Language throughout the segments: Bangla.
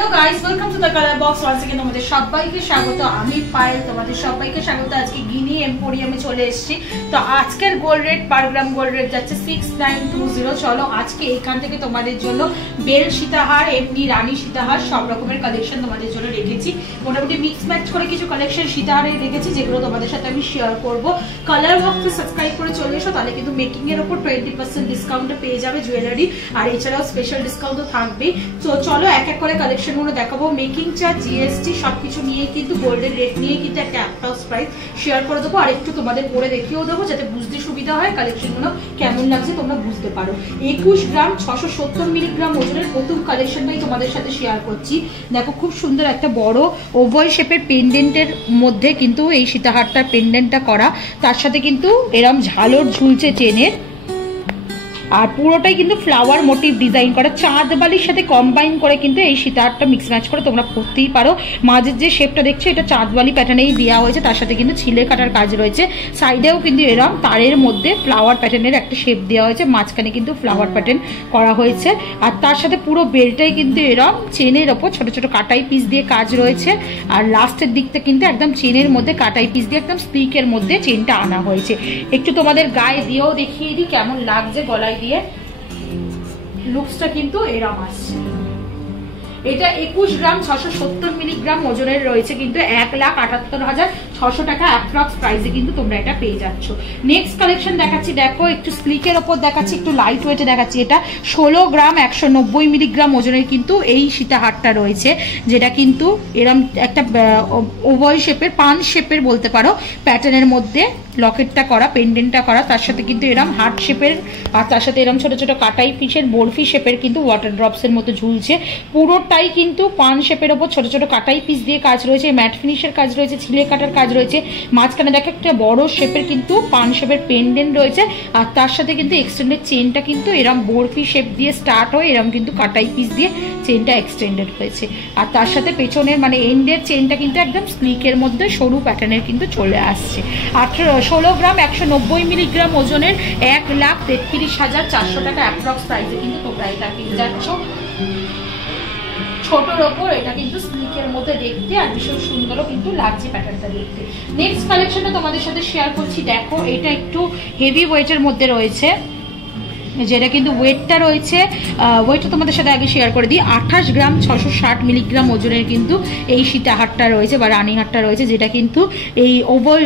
Hello guys, welcome to the colour box. Once again তোমাদের সবাইকে স্বাগত। আমি পায়েল, তোমাদের সবাইকে স্বাগত। আজকে গিনি এম্পোরিয়ামে চলে এসেছি। তো আজকের গোল্ড রেট পার গ্রাম গোল্ড রেট যাচ্ছে 6920। চলো আজকে এখান থেকে তোমাদের জন্য বেল সীতাহার, এমনি রানী সীতাহার সব রকমের কালেকশন তোমাদের জন্য রেখেছি। মোটামুটি মিক্স ম্যাচ করে কিছু কালেকশন সীতাহারে রেখেছি, যেগুলো তোমাদের সাথে আমি শেয়ার করব। কালার বক্সে সাবস্ক্রাইব করে চলে এসো, তাহলে কিন্তু মেকিং এর উপর 20% ডিসকাউন্টে পেয়ে যাবে জুয়েলারি, আর এছাড়াও স্পেশাল ডিসকাউন্টও থাকবেই। তো চলো এক এক করে কালেকশন গুলো দেখাবো। মেকিং চার্জ, জিএসটি সবকিছু নিয়ে কিন্তু গোল্ডের রেট নিয়ে কিন্তু একটা অ্যাপ্রক্স প্রাইস শেয়ার করে দেবো, আর একটু তোমাদের পরে দেখিয়েও দেবো, যাতে বুঝতে সুবিধা হয় কালেকশন গুলো কেমন লাগছে তোমরা বুঝতে পারো। 21 গ্রাম 670 মিলিগ্রাম ওজনের প্রথম কালেকশনটাই তোমাদের সাথে শেয়ার করছি। দেখো খুব সুন্দর একটা বড় ওভাল শেপের পেন্ডেন্টের মধ্যে কিন্তু এই সীতাহারটার পেন্ডেন্টটা করা, তার সাথে কিন্তু এরম ঝালর ঝুলছে চেনের, আর পুরোটাই কিন্তু ফ্লাওয়ার মোটিভ ডিজাইন করা, চাঁদ বালির সাথে কম্বাইন করে কিন্তু এই সীতাহারটা মিক্স ম্যাচ করে তোমরা পরতেই পারো। মাঝের যে শেপটা দেখছো এটা চাঁদ বালি প্যাটার্নেই দেওয়া হয়েছে, তার সাথে কিন্তু ছিলে কাটার কাজ রয়েছে। সাইডেও কিন্তু এরম তারের মধ্যে ফ্লাওয়ার প্যাটার্নের একটা শেপ দেওয়া হয়েছে, মাঝখানে কিন্তু ফ্লাওয়ার প্যাটার্ন করা হয়েছে, আর তার সাথে পুরো বেলটাই কিন্তু এরম চেনের ওপর ছোট ছোট কাটাই পিস দিয়ে কাজ রয়েছে, আর লাস্টের দিকটা কিন্তু একদম চেনের মধ্যে কাটাই পিস দিয়ে একদম স্টিকের মধ্যে চেনটা আনা হয়েছে। একটু তোমাদের গায়ে দিয়েও দেখিয়ে দিই কেমন লাগছে গলায় দিয়ে। লুকসটা কিন্তু এরকম আসছে। এটা 21 গ্রাম 670 মিলিগ্রাম ওজনের রয়েছে, কিন্তু 1,78,600 টাকা অ্যাপ্রক্স প্রাইসে কিন্তু তোমরা এটা পেয়ে যাচ্ছ। নেক্সট কালেকশন দেখাচ্ছি, দেখো একটু স্লিকের ওপর দেখাচ্ছি, একটু লাইট ওয়েটে দেখাচ্ছি। এটা 16 গ্রাম 190 মিলিগ্রাম ওজনের কিন্তু এই সীতাহারটা রয়েছে, যেটা কিন্তু এরম একটা ওভাল শেপের, পান শেপের বলতে পারো, প্যাটার্নের মধ্যে লকেটটা করা, পেন্ডেন্টটা করা, তার সাথে কিন্তু এরম হার্ট শেপের, আর তার সাথে এরম ছোট ছোট কাটাই পিসের বরফি শেপের কিন্তু ওয়াটার ড্রপস এর মতো ঝুলছে। পুরোটাই কিন্তু পান শেপের ওপর ছোট ছোট কাটাই পিস দিয়ে কাজ রয়েছে, ম্যাট ফিনিশের কাজ রয়েছে, ছিলে কাটার কাজ রয়েছে। মাঝখানে দেখো একটা বড় শেপের কিন্তু পান শেপের পেন্ডেন্ট রয়েছে, আর তার সাথে কিন্তু এক্সটেন্ডেড চেনটা কিন্তু এরম বরফি শেপ দিয়ে স্টার্ট হয়, এরম কিন্তু কাটাই পিস দিয়ে চেনটা এক্সটেন্ডেড হয়েছে, আর তার সাথে পেছনের মানে এন্ডের চেনটা কিন্তু একদম স্লিকের মধ্যে সরু প্যাটার্নের কিন্তু চলে আসছে। 16 গ্রাম 190 মিলিগ্রাম ওজনের 1,33,400 টাকা অ্যাপ্রক্স প্রাইসে কিন্তু তোমরা এটা পেয়ে যাচ্ছ। ছোটর ওপর এটা কিন্তু স্লিকের মধ্যে দেখতে, আর ভীষণ সুন্দরও কিন্তু লাগছে প্যাটার্নটা দেখতে। নেক্সট কালেকশনটা তোমাদের সাথে শেয়ার করছি। দেখো এটা একটু হেভি ওয়েটের মধ্যে রয়েছে, যেটা কিন্তু ওয়েটটা রয়েছে, ওয়েটটা তোমাদের সাথে আগে শেয়ার করে দিই। 28 গ্রাম 660 মিলিগ্রাম ওজনের কিন্তু এই সীতাহারটা রয়েছে বা রানীহারটা রয়েছে, যেটা কিন্তু এই ওভাল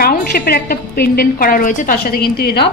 রাউন্ড শেপের একটা পেন্ডেন্ট করা রয়েছে, তার সাথে কিন্তু এরা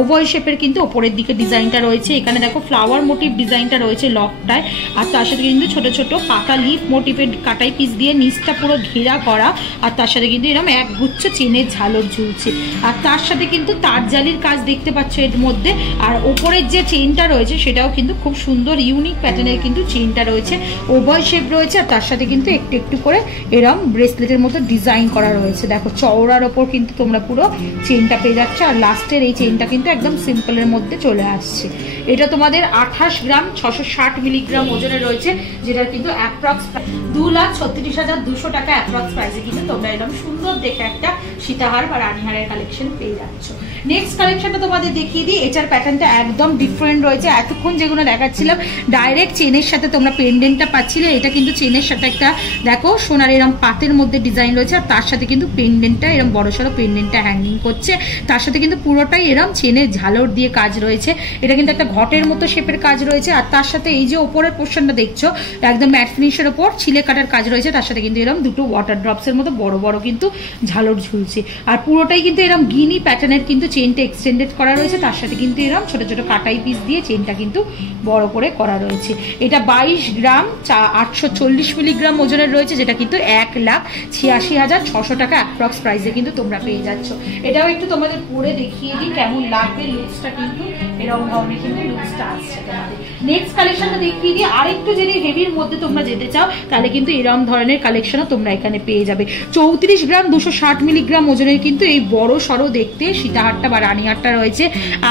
ওভাল শেপের কিন্তু ওপরের দিকে ডিজাইনটা রয়েছে। এখানে দেখো ফ্লাওয়ার মোটিভ ডিজাইনটা রয়েছে লকটায়, আর তার সাথে কিন্তু ছোট ছোট পাতা লিফ মোটিভের কাটাই পিস দিয়ে নিচটা পুরো ঘেরা করা, আর তার সাথে কিন্তু এরকম এক গুচ্ছ চেনের ঝালর ঝুলছে, আর তার সাথে কিন্তু তার জালির কাজ দেখতে পাচ্ছ এর মধ্যে। আর ওপরের যে চেইনটা রয়েছে সেটাও কিন্তু খুব সুন্দর ইউনিক প্যাটার্নের কিন্তু চেইনটা রয়েছে, ওভাল শেপ রয়েছে, আর তার সাথে কিন্তু একটু একটু করে এরকম ব্রেসলেটের মতো ডিজাইন করা রয়েছে। দেখো চওড়ার ওপর কিন্তু তোমরা পুরো চেইনটা পেয়ে যাচ্ছ, আর লাস্টের এই চেইনটা কিন্তু একদম সিম্পলের মধ্যে চলে আসছে। এটা তোমাদের 28 গ্রাম 660 মিলিগ্রাম ওজনে রয়েছে, যেটা কিন্তু অ্যাপ্রক্স 2,36,200 টাকা অ্যাপ্রক্স প্রাইসে কিন্তু তোমরা এরকম সুন্দর দেখে একটা সীতাহার বা রানীহারের কালেকশন পেয়ে যাচ্ছ। নেক্সট কালেকশনটা তোমাদের দেখিয়ে দিই। এটার প্যাটার্নটা একদম ডিফারেন্ট রয়েছে। এতক্ষণ যেগুলো দেখাচ্ছিলাম ডাইরেক্ট চেনের সাথে তোমরা পেন্ডেন্টটা পাচ্ছিলে, এটা কিন্তু চেনের সাথে একটা দেখো সোনার এরকম পাতের মধ্যে ডিজাইন রয়েছে, আর তার সাথে কিন্তু পেন্ডেন্টটা এরকম বড়সড় পেন্ডেন্টটা হ্যাঙ্গিং করছে, তার সাথে কিন্তু পুরোটাই এরকম চেনের ঝালর দিয়ে কাজ রয়েছে। এটা কিন্তু একটা ঘটের মতো শেপের কাজ রয়েছে, আর তার সাথে এই যে ওপরের পোর্শনটা দেখছো একদম ম্যাট ফিনিশের ওপর ছিলে কাটার কাজ রয়েছে, তার সাথে কিন্তু এরকম দুটো ওয়াটার ড্রপসের মতো বড় বড় কিন্তু ঝালর ঝুলছে, আর পুরোটাই কিন্তু এরকম গিনি প্যাটার্নের কিন্তু চেনটা এক্সটেন্ডেড করা রয়েছে, তার সাথে কিন্তু এরকম ছোট ছোট কাটাই পিস দিয়ে চেনটা কিন্তু বড় করে করা রয়েছে। এটা 22 গ্রাম 840 মিলিগ্রাম ওজনের রয়েছে, যেটা কিন্তু 1,86,600 টাকা অ্যাপ্রক্স প্রাইসে কিন্তু তোমরা পেয়ে যাচ্ছ। এটাও একটু তোমাদের পরে দেখিয়ে দিই কেমন লাগবে। লুকসটা কিন্তু এরকম ধরনের কিন্তু লুকসটা আসছে তোমাদের। নেক্সট কালেকশনটা দেখিয়ে দিই। আরেকটু যদি হেভির মধ্যে তোমরা যেতে চাও তাহলে কিন্তু এরকম ধরনের কালেকশনও তোমরা এখানে পেয়ে যাবে। 34 গ্রাম 260 মিলিগ্রাম ওজনের কিন্তু এই বড় সড়ো দেখতে সীতাহারটা বা রানীহারটা রয়েছে।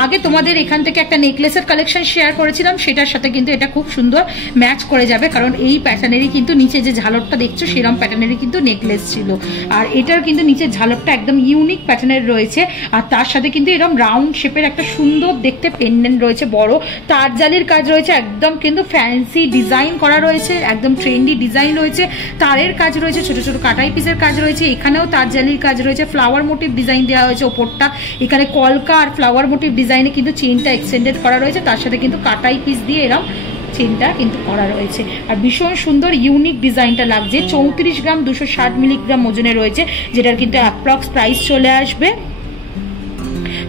আগে তোমাদের এখান থেকে একটা নেকলেসের কালেকশন শেয়ার করেছিলাম, সেটার সাথে কিন্তু এটা খুব সুন্দর ম্যাচ করে যাবে, কারণ এই প্যাটার্নেরই কিন্তু নিচে যে ঝালরটা দেখছো সেরকম প্যাটার্নেরই কিন্তু নেকলেস ছিল, আর এটার কিন্তু নিচের ঝালরটা একদম ইউনিক প্যাটার্নের রয়েছে, আর তার সাথে কিন্তু এরকম রাউন্ড শেপের একটা সুন্দর দেখতে পেন্ডেন্ট রয়েছে বড়, তারজালির কাজ রয়েছে, একদম কিন্তু ফ্যান্সি ডিজাইন করা রয়েছে, একদম ট্রেন্ডি ডিজাইন রয়েছে, তারের কাজ রয়েছে, ছোট ছোট কাটাই পিসের কাজ রয়েছে, এখানেও তারজালির কাজ রয়েছে, ফ্লাওয়ার মোটিভ ডিজাইন দেওয়া হয়েছে ওপরটা, এখানে কলকা আর ফ্লাওয়ার মোটিভ ডিজাইনে কিন্তু চেইনটা এক্সটেন্ডেড করা রয়েছে, তার সাথে কিন্তু কাটাই পিস দিয়ে এরকম চেনটা কিন্তু করা রয়েছে। আর ভীষণ সুন্দর ইউনিক ডিজাইনটা লাগছে। 34 গ্রাম 260 মিলিগ্রাম ওজনে রয়েছে, যেটার কিন্তু অ্যাপ্রক্স প্রাইস চলে আসবে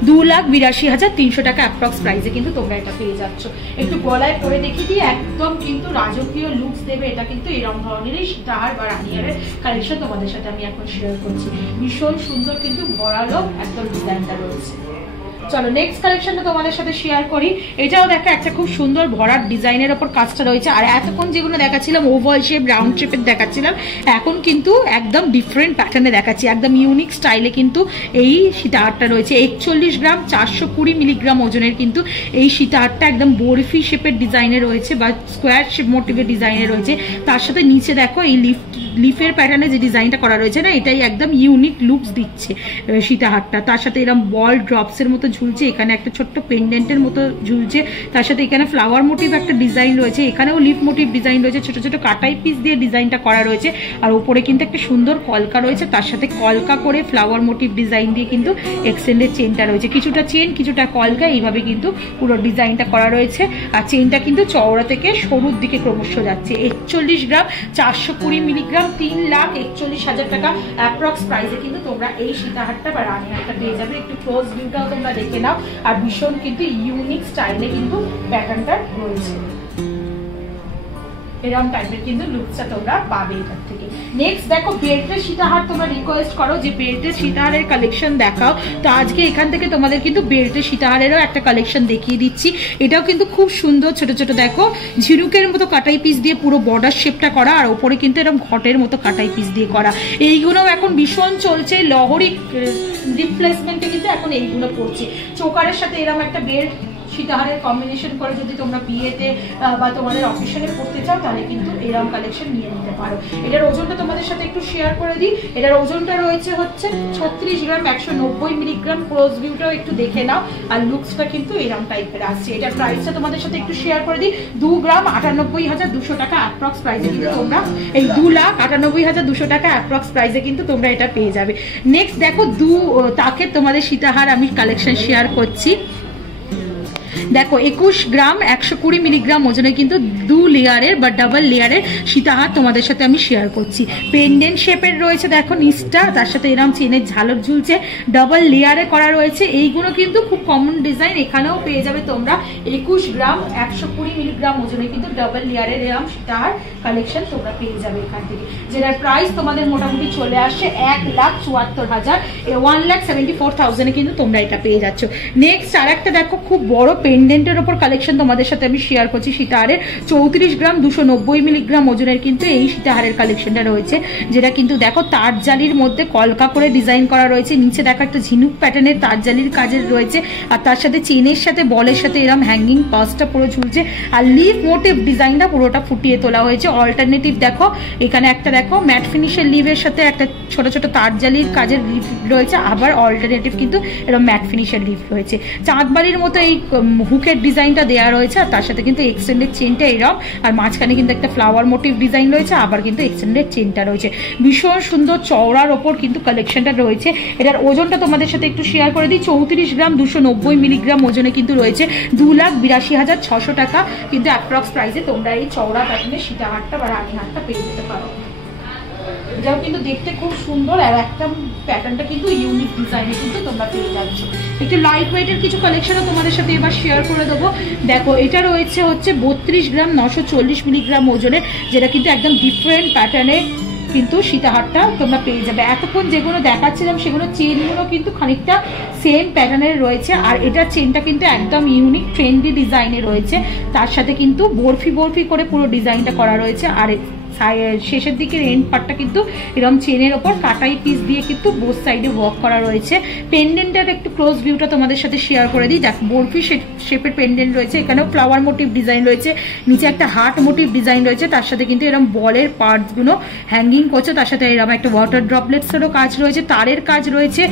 2,82,300 টাকা অ্যাপ্রক্স প্রাইসে কিন্তু তোমরা এটা পেয়ে যাচ্ছ। একটু গলায় পরে দেখিয়ে দিই, একদম কিন্তু রাজকীয় লুকস দেবে এটা, কিন্তু এরকম ধরনেরই সীতাহার বা রানিয়ারের কালেকশন তোমাদের সাথে আমি এখন শেয়ার করছি। ভীষণ সুন্দর কিন্তু ভরালো একদম ডিজাইনটা রয়েছে। চলো নেক্সট কালেকশনটা তোমাদের সাথে শেয়ার করি। এটাও দেখো একটা খুব সুন্দর ভরাট ডিজাইনের ওপর কাজটা রয়েছে। আর এতক্ষণ যেগুলো দেখাচ্ছিলাম ওভাল শেপ, রাউন্ড শেপের দেখাচ্ছিলাম, এখন কিন্তু একদম ডিফারেন্ট প্যাটার্নে দেখাচ্ছি, একদম ইউনিক স্টাইলে কিন্তু এই সীতাহারটা রয়েছে। 41 গ্রাম 420 মিলিগ্রাম ওজনের কিন্তু এই সীতাহারটা একদম বরফি শেপের ডিজাইনে রয়েছে বা স্কোয়ার শেপ মোটিভের ডিজাইনে রয়েছে। তার সাথে নিচে দেখো এই লিফের প্যাটার্নে যে ডিজাইনটা করা রয়েছে না, এটাই একদম ইউনিক লুকস দিচ্ছে সীতাহারটা। তার সাথে এরকম বল ড্রপসের মতো ঝুলছে, এখানে একটা ছোট্ট পেন্ডেন্টের মতো ঝুলছে, তার সাথে এখানে ফ্লাওয়ার মোটিভ একটা ডিজাইন রয়েছে, এখানেও লিফ মোটিভ ডিজাইন রয়েছে, ছোট ছোট কাটাই পিস দিয়ে ডিজাইনটা করা রয়েছে। আর উপরে কিন্তু একটা সুন্দর কলকা রয়েছে, তার সাথে কলকা করে ফ্লাওয়ার মোটিভ ডিজাইন দিয়ে কিন্তু এক্সটেন্ডেড চেনটা রয়েছে, কিছুটা চেন কিছুটা কলকা, এইভাবে কিন্তু পুরো ডিজাইনটা করা রয়েছে। আর চেনটা কিন্তু চওড়া থেকে সরুর দিকে ক্রমশ যাচ্ছে। 41 গ্রাম 420 মিলিগ্রাম 3,41,000 টাকা অ্যাপ্রক্স প্রাইসে কিন্তু তোমরা এই সীতাহারটা বা রানীহারটা পেয়ে যাবে। একটু ক্লোজ ভিউটাও তোমরা দেখে নাও। আর ভীষণ কিন্তু ইউনিক স্টাইলে কিন্তু প্যাটার্নটা রয়েছে, এরকম টাইপের কিন্তু লুকসটা তোমরা পাবে এটার থেকে। নেক্সট দেখো বেল্টের সীতাহার, তোমরা রিকোয়েস্ট করো যে বেল্টের সীতাহারের কালেকশন দেখাও, তো আজকে এখান থেকে তোমাদের কিন্তু বেল্টের সীতাহারেরও একটা কালেকশন দেখিয়ে দিচ্ছি। এটাও কিন্তু খুব সুন্দর, ছোট ছোট দেখো ঝিনুকের মতো কাটাই পিস দিয়ে পুরো বর্ডার শেপটা করা, আর ওপরে কিন্তু এরকম ঘটের মতো কাটাই পিস দিয়ে করা। এইগুলোও এখন ভীষণ চলছে, লহরি রিপ্লেসমেন্টে কিন্তু এখন এইগুলো পড়ছে। চোকারের সাথে এরকম একটা বেল্ট সীতাহারের কম্বিনেশন করে যদি তোমরা বিয়েতে বা তোমাদের অফিসিয়ালে পড়তে চাও, তাহলে কিন্তু এরকম কালেকশন নিয়ে নিতে পারো। এটার ওজনটা তোমাদের সাথে একটু শেয়ার করে দিই। এটার ওজনটা রয়েছে হচ্ছে 36 গ্রাম 190 মিলিগ্রাম। ক্লোজ ভিউটাও একটু দেখে নাও। আর লুকসটা কিন্তু এরকম টাইপের আসছে। এটার প্রাইসটা তোমাদের সাথে একটু শেয়ার করে দিই। 2 গ্রাম 98,200 টাকা অ্যাপ্রক্স প্রাইসে কিন্তু তোমরা এই 2,98,200 টাকা অ্যাপ্রক্স প্রাইসে কিন্তু তোমরা এটা পেয়ে যাবে। নেক্সট দেখো তাকে তোমাদের সীতাহার আমি কালেকশন শেয়ার করছি। দেখো 21 গ্রাম 120 মিলিগ্রাম ওজনে কিন্তু 2 লেয়ারের বা ডাবল লেয়ারের সীতাহার তোমাদের সাথে আমি শেয়ার করছি। পেন্ডেন্ট শেপের রয়েছে দেখো নিচটা, তার সাথে এরকম চেনের ঝালর ঝুলছে, ডাবল লেয়ারে করা রয়েছে। এইগুলো কিন্তু খুব কমন ডিজাইন, এখানেও পেয়ে যাবে তোমরা 21 গ্রাম 120 মিলিগ্রাম ওজনে কিন্তু ডাবল লেয়ারের এরকম সীতাহার কালেকশন তোমরা পেয়ে যাবে এখান থেকে, যেটার প্রাইস তোমাদের মোটামুটি চলে আসে 1,74,000, 1,74,000 কিন্তু তোমরা এটা পেয়ে যাচ্ছ। নেক্সট আর একটা দেখো খুব বড় পেন্ডেন্টের ওপর কালেকশন তোমাদের সাথে আমি শেয়ার করছি। সীতাহারের 34 গ্রাম 290 মিলিগ্রাম ওজনের কিন্তু এই সীতাহারের কালেকশনটা রয়েছে, যেটা কিন্তু দেখো তারজালির মধ্যে কলকা করে ডিজাইন করা রয়েছে। নিচে দেখো একটা ঝিনুক প্যাটার্নের তারজালির কাজের রয়েছে, আর তার সাথে চেনের সাথে বলের সাথে এরকম হ্যাঙ্গিং পাসটা পুরো ঝুলছে, আর লিফ মোটিভ ডিজাইনটা পুরোটা ফুটিয়ে তোলা হয়েছে। অল্টারনেটিভ দেখো এখানে একটা দেখো ম্যাট ফিনিশের লিভের সাথে একটা ছোট ছোট তারজালির কাজের লিফ রয়েছে, আবার অল্টারনেটিভ কিন্তু এরকম ম্যাট ফিনিশের লিফ রয়েছে। চাঁদবালির মতো এই হুকের ডিজাইনটা দেওয়া রয়েছে, আর তার সাথে কিন্তু এক্সটেন্ডেড চেনটা এরকম, আর মাঝখানে কিন্তু একটা ফ্লাওয়ার মোটিভ ডিজাইন রয়েছে, আবার কিন্তু এক্সটেন্ডেড চেনটা রয়েছে। ভীষণ সুন্দর চওড়ার ওপর কিন্তু কালেকশনটা রয়েছে। এটার ওজনটা তোমাদের সাথে একটু শেয়ার করে দিই। 34 গ্রাম 290 মিলিগ্রাম ওজনে কিন্তু রয়েছে 2,82,600 টাকা কিন্তু অ্যাপ্রক্স প্রাইসে তোমরা এই চওড়া প্যাটার্নের সীতাহারটা বা রানীহারটা পেয়ে যেতে পারো। এটাও কিন্তু দেখতে খুব সুন্দর, আর একদম প্যাটার্নটা কিন্তু ইউনিক ডিজাইনে কিন্তু তোমরা পেয়ে যাচ্ছ। একটু লাইট ওয়েটের কিছু কালেকশনও তোমাদের সাথে এবার শেয়ার করে দেবো। দেখো এটা রয়েছে হচ্ছে 32 গ্রাম 940 মিলিগ্রাম ওজনে, যেটা কিন্তু একদম ডিফারেন্ট প্যাটার্নে কিন্তু সীতাহারটা তোমরা পেয়ে যাবে। এতক্ষণ যেগুলো দেখাচ্ছিলাম সেগুলো চেনগুলো কিন্তু খানিকটা সেম প্যাটার্নের রয়েছে, আর এটার চেনটা কিন্তু একদম ইউনিক ট্রেন্ডি ডিজাইনে রয়েছে। তার সাথে কিন্তু বরফি বরফি করে পুরো ডিজাইনটা করা রয়েছে, আর শেষের দিকের এন্ড পার্টটা কিন্তু এরকম চেনের ওপর কাটাই পিস দিয়ে কিন্তু বোথ সাইডে ওয়ার্ক করা রয়েছে। পেন্ডেন্টের একটু ক্লোজ ভিউটা তোমাদের সাথে শেয়ার করে দিই। দেখ বরফি শেপের পেন্ডেন্ট রয়েছে, এখানেও ফ্লাওয়ার মোটিভ ডিজাইন রয়েছে, নিচে একটা হার্ট মোটিভ ডিজাইন রয়েছে, তার সাথে কিন্তু এরকম বলের পার্টস গুলো হ্যাঙ্গিং করছে, তার সাথে এরকম একটা ওয়াটার ড্রপলেটসেরও কাজ রয়েছে, তারের কাজ রয়েছে,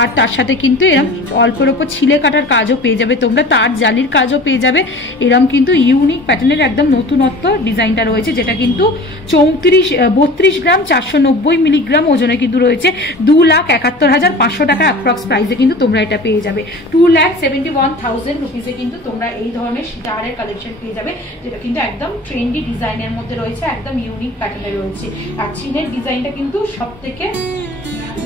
আর তার সাথে কিন্তু এরকম অল্পের ওপর ছিলে কাটার কাজও পেয়ে যাবে তোমরা, তার জালির কাজও পেয়ে যাবে। এরকম কিন্তু ইউনিক প্যাটার্নের একদম নতুনত্ব ডিজাইনটা রয়েছে, যেটা কিন্তু 32 গ্রাম 490 মিলিগ্রাম ওজনে কিন্তু রয়েছে। 2,71,500 টাকা অ্যাপ্রক্স প্রাইসে কিন্তু তোমরা এটা পেয়ে যাবে। 2,71,000 রুপিসে কিন্তু তোমরা এই ধরনের সীতাহারের কালেকশন পেয়ে যাবে, যেটা কিন্তু একদম ট্রেন্ডি ডিজাইনের মধ্যে রয়েছে, একদম ইউনিক প্যাটার্নে রয়েছে। আর চিনের ডিজাইনটা কিন্তু সব থেকে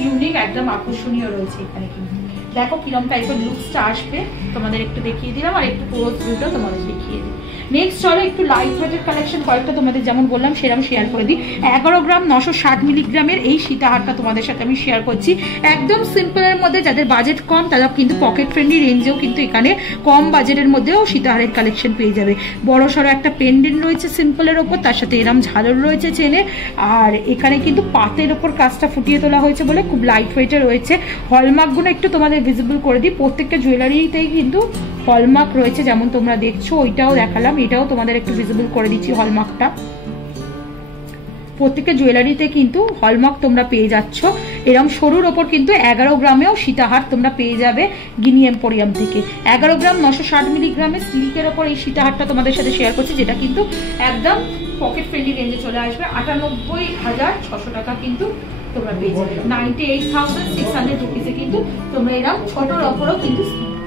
ইউনিক, একদম আকর্ষণীয় রয়েছে। এখানে কিন্তু দেখো কিরম টাইপের লুকসটা আসবে, তোমাদের একটু দেখিয়ে দিলাম, আর একটু ক্লোজ ভিউটা তোমাদের দেখিয়ে দিই। নেক্সট চলো একটু লাইট ওয়েটের কালেকশন কয়েকটা তোমাদের যেমন বললাম সেরকম শেয়ার করে দিই। 11 গ্রাম 960 মিলিগ্রামের এই সীতাহারটা তোমাদের সাথে আমি শেয়ার করছি, একদম সিম্পলের মধ্যে। যাদের বাজেট কম তারা কিন্তু পকেট ফ্রেন্ডলি রেঞ্জেও কিন্তু এখানে কম বাজেটের মধ্যেও সীতাহারের কালেকশন পেয়ে যাবে। বড় সড়ো একটা পেন্ডেন্ট রয়েছে সিম্পলের ওপর, তার সাথে এরম ঝালর রয়েছে চেনে, আর এখানে কিন্তু পাতের ওপর কাজটা ফুটিয়ে তোলা হয়েছে বলে খুব লাইট ওয়েটে রয়েছে। হলমার্কগুলো একটু তোমাদের ভিজিবল করে দিই, প্রত্যেকটা জুয়েলারিতেই কিন্তু হলমার্ক রয়েছে, যেমন তোমরা দেখছো ওইটাও দেখালাম, এটাও তোমাদের একটু ভিজিবল করে দিচ্ছি হলমার্কটা। প্রত্যেকটা জুয়েলারিতে কিন্তু হলমার্ক তোমরা পেয়ে যাচ্ছ। এরকম সরুর ওপর কিন্তু 11 গ্রামেও সীতাহার তোমরা পেয়ে যাবে গিনি এম্পোরিয়াম থেকে। 11 গ্রাম 960 মিলিগ্রামের সিল্কের ওপর এই সীতাহারটা তোমাদের সাথে শেয়ার করছি, যেটা কিন্তু একদম পকেট ফ্রেন্ডলি রেঞ্জে চলে আসবে। 98,600 টাকা কিন্তু তোমরা পেয়ে যাবে। 98,600 রুপিসে কিন্তু তোমরা এরকম ছোটর ওপরও কিন্তু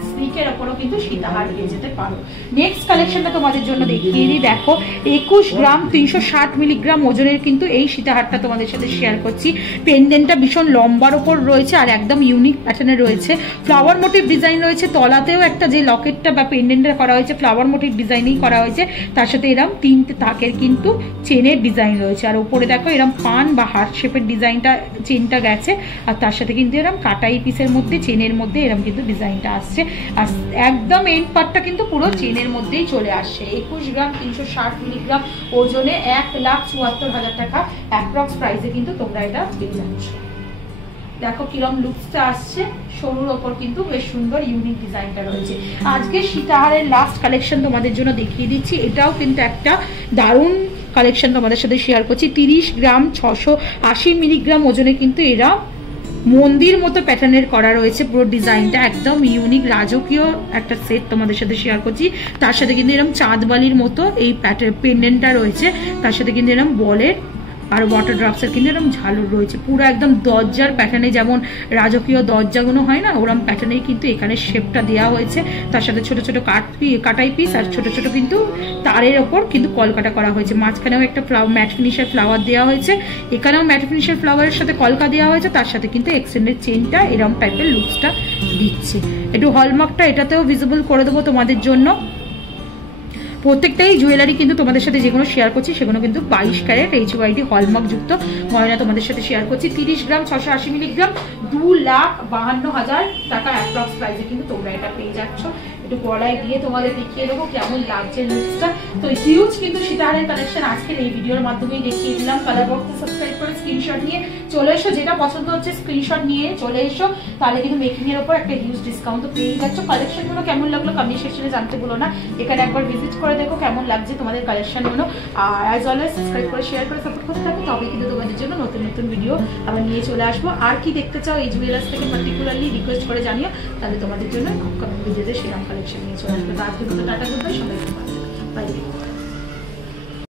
স্লিকের ওপরও কিন্তু সীতাহার পেয়ে যেতে পারো। নেক্সট কালেকশনটা তোমাদের জন্য দেখিয়ে দিই। দেখো 21 গ্রাম 360 মিলিগ্রাম ওজনের কিন্তু এই সীতাহারটা তোমাদের সাথে শেয়ার করছি। পেন্ডেন্টটা ভীষণ লম্বার ওপর রয়েছে আর একদম ইউনিক প্যাটার্নে রয়েছে। ফ্লাওয়ার মোটিভ ডিজাইন রয়েছে, তলাতেও একটা যে লকেটটা বা পেন্ডেন্টটা করা হয়েছে ফ্লাওয়ার মোটিভ ডিজাইনেই করা হয়েছে, তার সাথে এরকম 3টে তাকের কিন্তু চেনের ডিজাইন রয়েছে। আর উপরে দেখো এরকম পান বা হার্ট শেপের ডিজাইনটা চেনটা গেছে, আর তার সাথে কিন্তু এরকম কাটাই পিসের মধ্যে চেনের মধ্যে এরকম কিন্তু ডিজাইনটা আসছে। আর একদম এন্ড পার্টটা কিন্তু পুরো চেনের মধ্যেই চলে আসছে। 21 গ্রাম 360 মিলিগ্রাম ওজনে 1,74,000 টাকা অ্যাপ্রক্স প্রাইসে কিন্তু তোমরা এটা পেয়ে যাচ্ছ। দেখো কিরম লুকসটা আসছে, সরুর ওপর কিন্তু বেশ সুন্দর ইউনিক ডিজাইনটা রয়েছে। আজকে সীতাহারের লাস্ট কালেকশন তোমাদের জন্য দেখিয়ে দিচ্ছি, এটাও কিন্তু একটা দারুণ কালেকশন তোমাদের সাথে শেয়ার করছি। 30 গ্রাম 680 মিলিগ্রাম ওজনে কিন্তু এরা মন্দির মতো প্যাটার্নের করা রয়েছে, পুরো ডিজাইনটা একদম ইউনিক রাজকীয় একটা সেট তোমাদের সাথে শেয়ার করছি। তার সাথে কিন্তু এরকম চাঁদবালির মতো এই পেন্ডেন্টটা রয়েছে, তার সাথে কিন্তু এরকম বলের আর ওয়াটার ড্রপসের কিন্তু এরকম ঝালর রয়েছে। পুরো একদম দরজার প্যাটার্নে, যেমন রাজকীয় দরজাগুলো হয় না ওরকম প্যাটার্নেই কিন্তু এখানে শেপটা দেওয়া হয়েছে। তার সাথে ছোট ছোট কাটাই পিস আর ছোট ছোট কিন্তু তারের ওপর কিন্তু কলকাটা করা হয়েছে। মাঝখানেও একটা ম্যাট ফিনিশের ফ্লাওয়ার দেওয়া হয়েছে, এখানেও ম্যাট ফিনিশের ফ্লাওয়ারের সাথে কলকা দেওয়া হয়েছে, তার সাথে কিন্তু এক্সটেন্ডেড চেনটা এরকম টাইপের লুকসটা দিচ্ছে। একটু হলমার্কটা এটাতেও ভিজিবল করে দেবো তোমাদের জন্য। প্রত্যেকটাই জুয়েলারি কিন্তু তোমাদের সাথে যেগুলো শেয়ার করছি সেগুলো কিন্তু 22 ক্যারেট HYD হলমার্ক যুক্ত গয়না তোমাদের সাথে শেয়ার করছি। 30 গ্রাম 680 মিলিগ্রাম 2,52,000 টাকা অ্যাপ্রক্স প্রাইসে কিন্তু তোমরা এটা পেয়ে যাচ্ছ। একটু গলায় দিয়ে তোমাদের দেখিয়ে দেবো কেমন লাগছে লুকসটা। তো হিউজ কিন্তু সীতাহারের কালেকশন আজকের এই ভিডিওর মাধ্যমেই দেখিয়ে দিলাম। কালার বক্সে সাবস্ক্রাইব করে স্ক্রিনশট নিয়ে চলে এসো, যেটা পছন্দ হচ্ছে স্ক্রিনশট নিয়ে চলে এসো, তাহলে কিন্তু মেকিং এর উপর একটা হিউজ ডিসকাউন্ট তো পেয়ে যাচ্ছ। কালেকশনগুলো কেমন লাগলো কমেন্ট সেকশনে জানতে ভুলো না, এখানে একবার ভিজিট করে দেখো কেমন লাগছে তোমাদের কালেকশনগুলো। আর অ্যাজ অলওয়েজ সাবস্ক্রাইব করে শেয়ার করে সাপোর্ট করতে থাকো, তবে কিন্তু তোমাদের জন্য নতুন নতুন ভিডিও আবার নিয়ে চলে আসবো। আর কি দেখতে চাও এই জুয়েলার্স থেকে পার্টিকুলারলি রিকোয়েস্ট করে জানিও, তাহলে তোমাদের জন্য আপকামিং ভিডিওতে সেরকম কালেকশন নিয়ে চলে আসবে। আজকে টাটা গুড বাই, সবাই বাই।